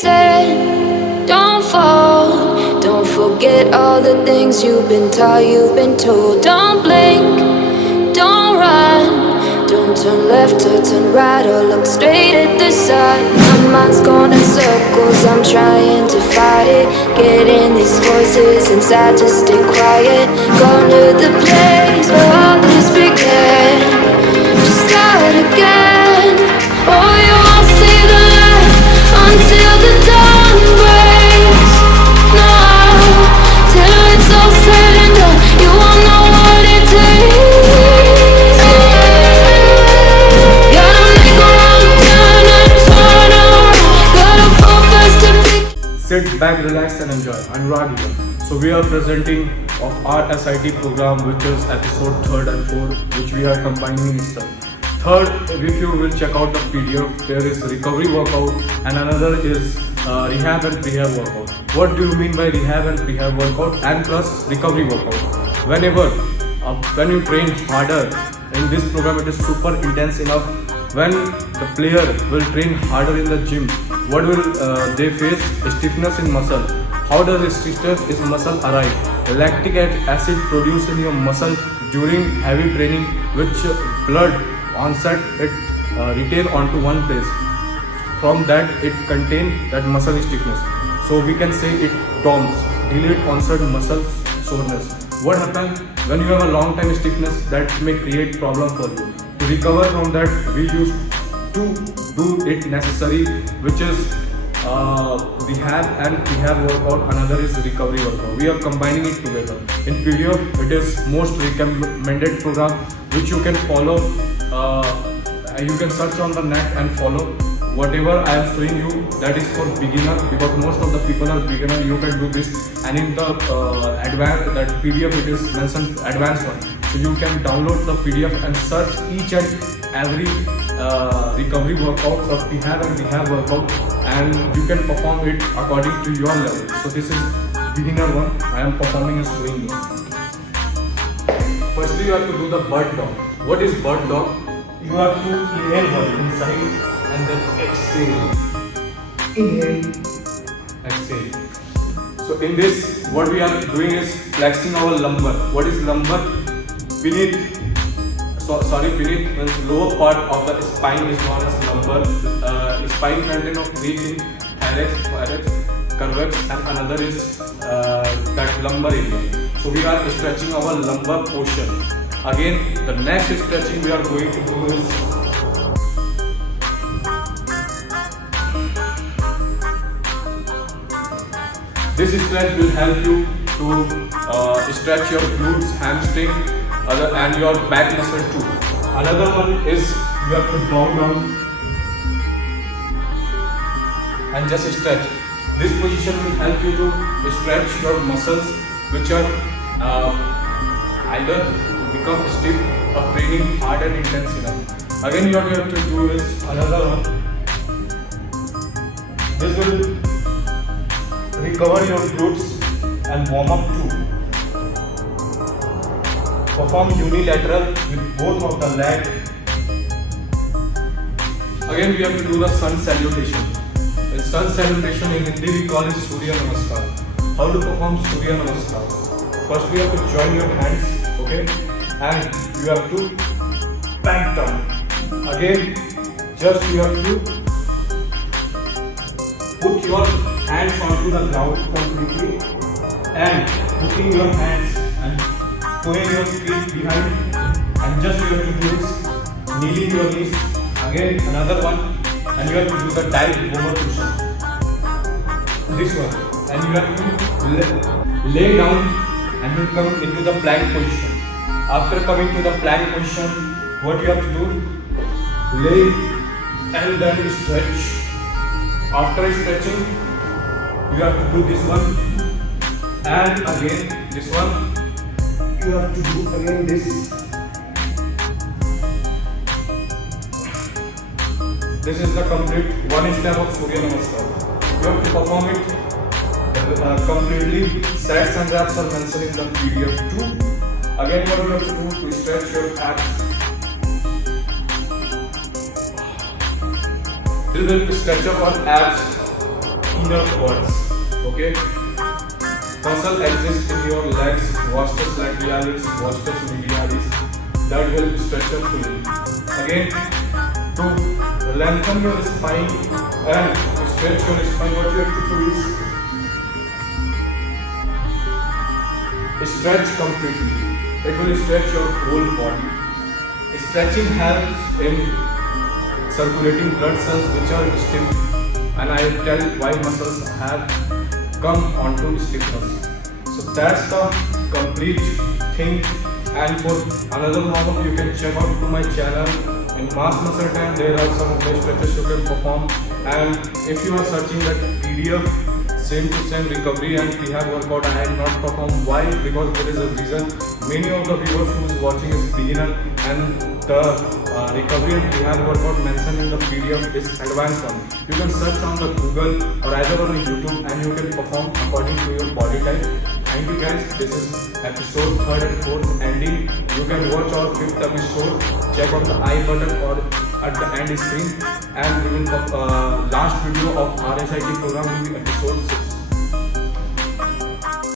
said, don't fall. Don't forget all the things you've been taught, you've been told. Don't blink, don't run. Don't turn left or turn right or look straight at the sun. My mind's going in circles, I'm trying to fight it. Getting these voices inside to stay quiet. Gone to the place where all this began. Just start again. Oh, you won't see the light until the dawn breaks. No, till it's all said and done, you won't know what it takes. Gotta make a wrong turn and turn around. Gotta fall fast to pick. Sit back, relax and enjoy. Anurag here. So we are presenting of our SIT program, which is episode 3rd and 4th, which we are combining itself. Third, if you will check out the PDF, there is recovery workout and another is rehab and prehab workout. What do you mean by rehab and prehab workout and plus recovery workout? Whenever when you train harder in this program, it is super intense enough. When the player will train harder in the gym, what will they face? Stiffness in muscle. How does stiffness in muscle arrive? Lactic acid produced in your muscle during heavy training, which blood onset it retain onto one place. From that it contain that muscle stiffness. So we can say it DOMS, delayed onset muscle soreness. What happens when you have a long time stiffness? That may create problem for you. To recover from that, we used to do it necessary, which is rehab and prehab workout. Another is recovery workout. We are combining it together. In PDF, it is most recommended program which you can follow. You can search on the net and follow. Whatever I am showing you, that is for beginner, because most of the people are beginner. You can do this, and in the advanced, that PDF, it is mentioned advanced one. So you can download the PDF and search each and every recovery workouts or prehab and rehab workout, and you can perform it according to your level. So this is beginner one. I am performing and showing you. Firstly, you have to do the bird dog. What is bird dog? You have to inhale inside and then exhale. Inhale, exhale. So in this, what we are doing is flexing our lumbar. What is lumbar? Beneath means lower part of the spine is known as lumbar. Spine content of three things: thorax, cervix, and another is that lumbar area. So we are stretching our lumbar portion. Again, the next stretching we are going to do is this stretch will help you to stretch your glutes, hamstring, and your back muscle too. Another one is you have to bow down and just stretch. This position will help you to stretch your muscles, which are either become stiff or training hard and intense enough. Again, what you have to do is another one. This will recover your glutes and warm up too. Perform unilateral with both of the leg. Again, we have to do the sun salutation. In sun salutation in Hindi we call it Surya Namaskar. How to perform Surya Namaskar? First, we have to join your hands, okay, and you have to back down. Again, just you have to put your hands onto the ground completely and putting your hands and pulling your feet behind, and just you have to do this, kneeling your knees. Again, another one, and you have to do the dive over cushion. This one, and you have to lay down and you come into the plank position. After coming to the plank position, what you have to do? Lay and then stretch. After stretching, you have to do this one, and again this one. You have to do again this. This is the complete one step of Surya Namaskar. You have to perform it completely. Sets and reps are mentioned in the PDF too. Again, what you have to do to stretch your abs. This will stretch up our abs inner words. Okay. Muscle exists in your legs, vastus lateralis, vastus medialis, that will stretch up fully. Again, to lengthen your spine and stretch your spine, what you have to do is stretch completely. It will stretch your whole body. Stretching helps in circulating blood cells which are stiff, and I will tell why muscles have come onto stiffness. So that's the complete thing. And for another warm-up, you can check out to my channel. In Mass Muscle Time, there are some of the stretches you can perform. And if you are searching that PDF, same to same recovery and rehab workout, I have not performed. Why? Because there is a reason. Many of the viewers who is watching is beginner, and the recovery and rehab workout mentioned in the PDF is advanced one. You can search on the Google or either on YouTube, and you can perform according to your body type. Thank you guys. This is episode 3rd and 4th ending. You can watch our 5th episode. Check on the I button or at the end screen. And we will last video of RSIT program will be episode 6.